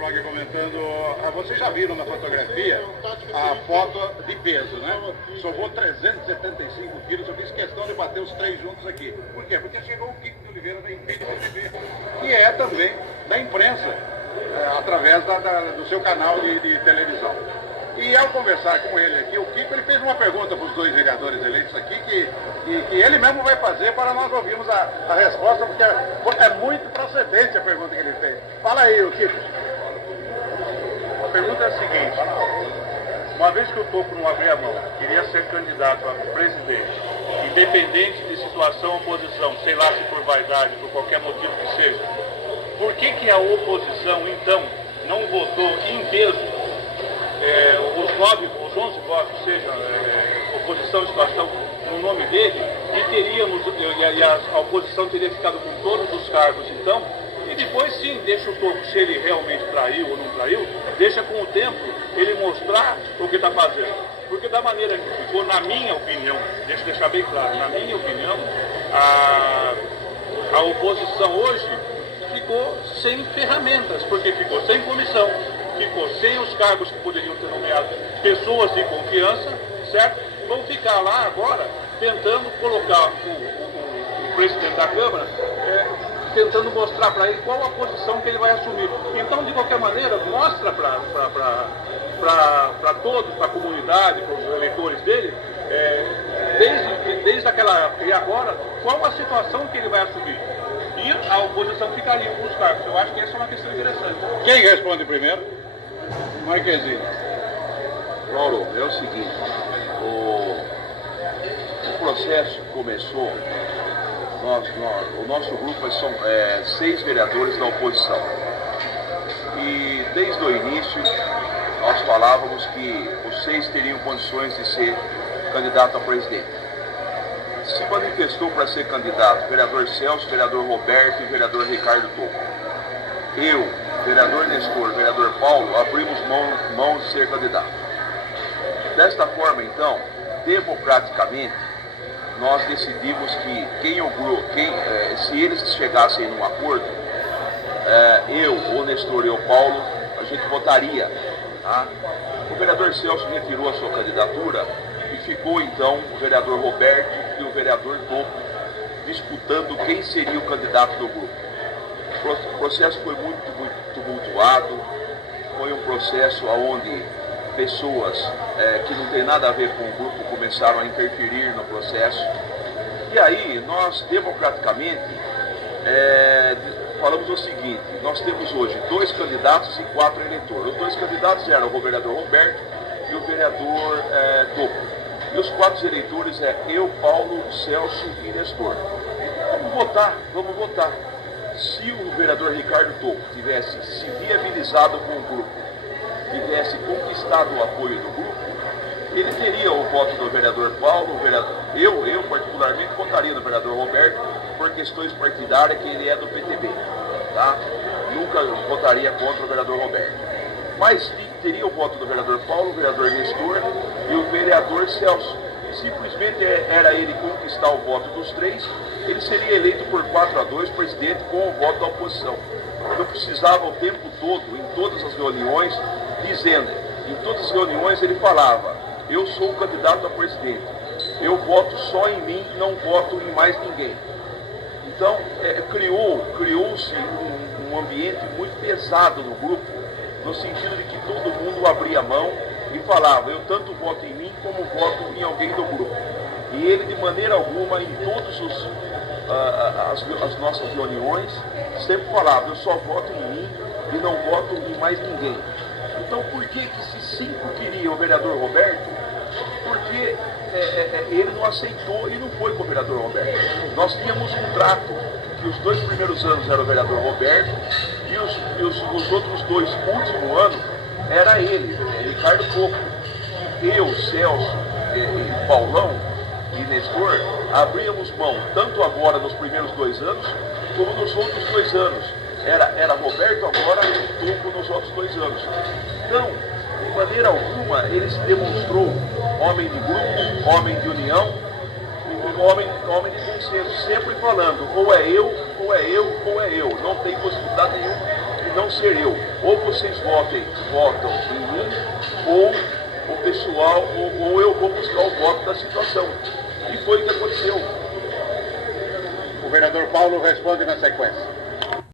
Blog comentando, vocês já viram na fotografia a foto de peso, né? Sovou 375 quilos, eu fiz questão de bater os três juntos aqui. Por quê? Porque chegou o Kiko de Oliveira da Império TV, que é também da imprensa, através do seu canal de televisão. E ao conversar com ele aqui, o Kiko, ele fez uma pergunta para os dois vereadores eleitos aqui, que ele mesmo vai fazer para nós ouvirmos a resposta, porque é muito procedente a pergunta que ele fez. Fala aí, o Kiko. A pergunta é a seguinte: uma vez que o Toco não abrir a mão, queria ser candidato a presidente, independente de situação ou oposição, sei lá se por vaidade, por qualquer motivo que seja, por que a oposição, então, não votou em peso os 11 votos, seja oposição e situação, no nome dele, e teríamos, e a oposição teria ficado com todos os cargos, então, e depois sim, deixa o Toco, se ele realmente traiu ou não traiu, deixa com o tempo ele mostrar o que está fazendo. Porque da maneira que ficou, na minha opinião, deixa eu deixar bem claro, na minha opinião, a oposição hoje ficou sem ferramentas, porque ficou sem comissão, ficou sem os cargos que poderiam ter nomeado pessoas de confiança, certo? Vão ficar lá agora tentando colocar o presidente da Câmara, tentando mostrar para ele qual a posição que ele vai assumir. Então, de qualquer maneira, mostra para todos, para a comunidade, para os eleitores dele, desde aquela época e agora, qual a situação que ele vai assumir. E a oposição ficaria com os cargos. Eu acho que essa é uma questão interessante. Quem responde primeiro? Marquezinho. Mauro, é o seguinte, o processo começou, o nosso grupo são 6 vereadores da oposição. E desde o início nós falávamos que os 6 teriam condições de ser candidato a presidente. Se manifestou para ser candidato o vereador Celso, o vereador Roberto e o vereador Ricardo Toco. Eu, vereador Nestor, vereador Paulo, abrimos mão de ser candidato. Desta forma, então, democraticamente, nós decidimos que se eles chegassem num acordo, eu, o Nestor e o Paulo, a gente votaria. Tá? O vereador Celso retirou a sua candidatura e ficou, então, o vereador Roberto e o vereador Toco disputando quem seria o candidato do grupo. O processo foi muito tumultuado, foi um processo onde pessoas que não tem nada a ver com o grupo começaram a interferir no processo. E aí nós, democraticamente, falamos o seguinte: nós temos hoje 2 candidatos e 4 eleitores. Os 2 candidatos eram o vereador Roberto e o vereador Toco. E os 4 eleitores eu, Paulo, Celso e Nestor. Vamos votar. Se o vereador Ricardo Toco tivesse se viabilizado com o grupo, tivesse conquistado o apoio do grupo, ele teria o voto do vereador Paulo, eu particularmente votaria no vereador Roberto por questões partidárias, que ele é do PTB, tá? Nunca votaria contra o vereador Roberto. Mas teria o voto do vereador Paulo, o vereador Nestor e o vereador Celso. Simplesmente era ele conquistar o voto dos 3, ele seria eleito por 4-2 presidente com o voto da oposição. Eu precisava o tempo todo, em todas as reuniões, em todas as reuniões ele falava: eu sou o candidato a presidente, eu voto só em mim, não voto em mais ninguém. Então, criou-se um ambiente muito pesado no grupo, no sentido de que todo mundo abria a mão e falava: eu tanto voto em mim como voto em alguém do grupo. E ele, de maneira alguma, em todas as nossas reuniões, sempre falava: eu só voto em mim e não voto em mais ninguém. Então, por que se 5 queriam o vereador Roberto? Porque ele não aceitou e não foi com o vereador Roberto. Nós tínhamos um trato que os 2 primeiros anos era o vereador Roberto e os outros 2 últimos anos era ele, Ricardo Toco. Eu, Celso e Paulão e Nestor abríamos mão, tanto agora nos primeiros 2 anos, como nos outros 2 anos. Era Roberto agora e Toco nos outros 2 anos. Então, de maneira alguma, ele se demonstrou homem de grupo, homem de união, homem de consenso, sempre falando: ou é eu, ou é eu, ou é eu. Não tem possibilidade nenhuma de não ser eu. Ou vocês votam em mim, ou o pessoal, ou eu vou buscar o voto da situação. E foi o que aconteceu. O vereador Paulo responde na sequência.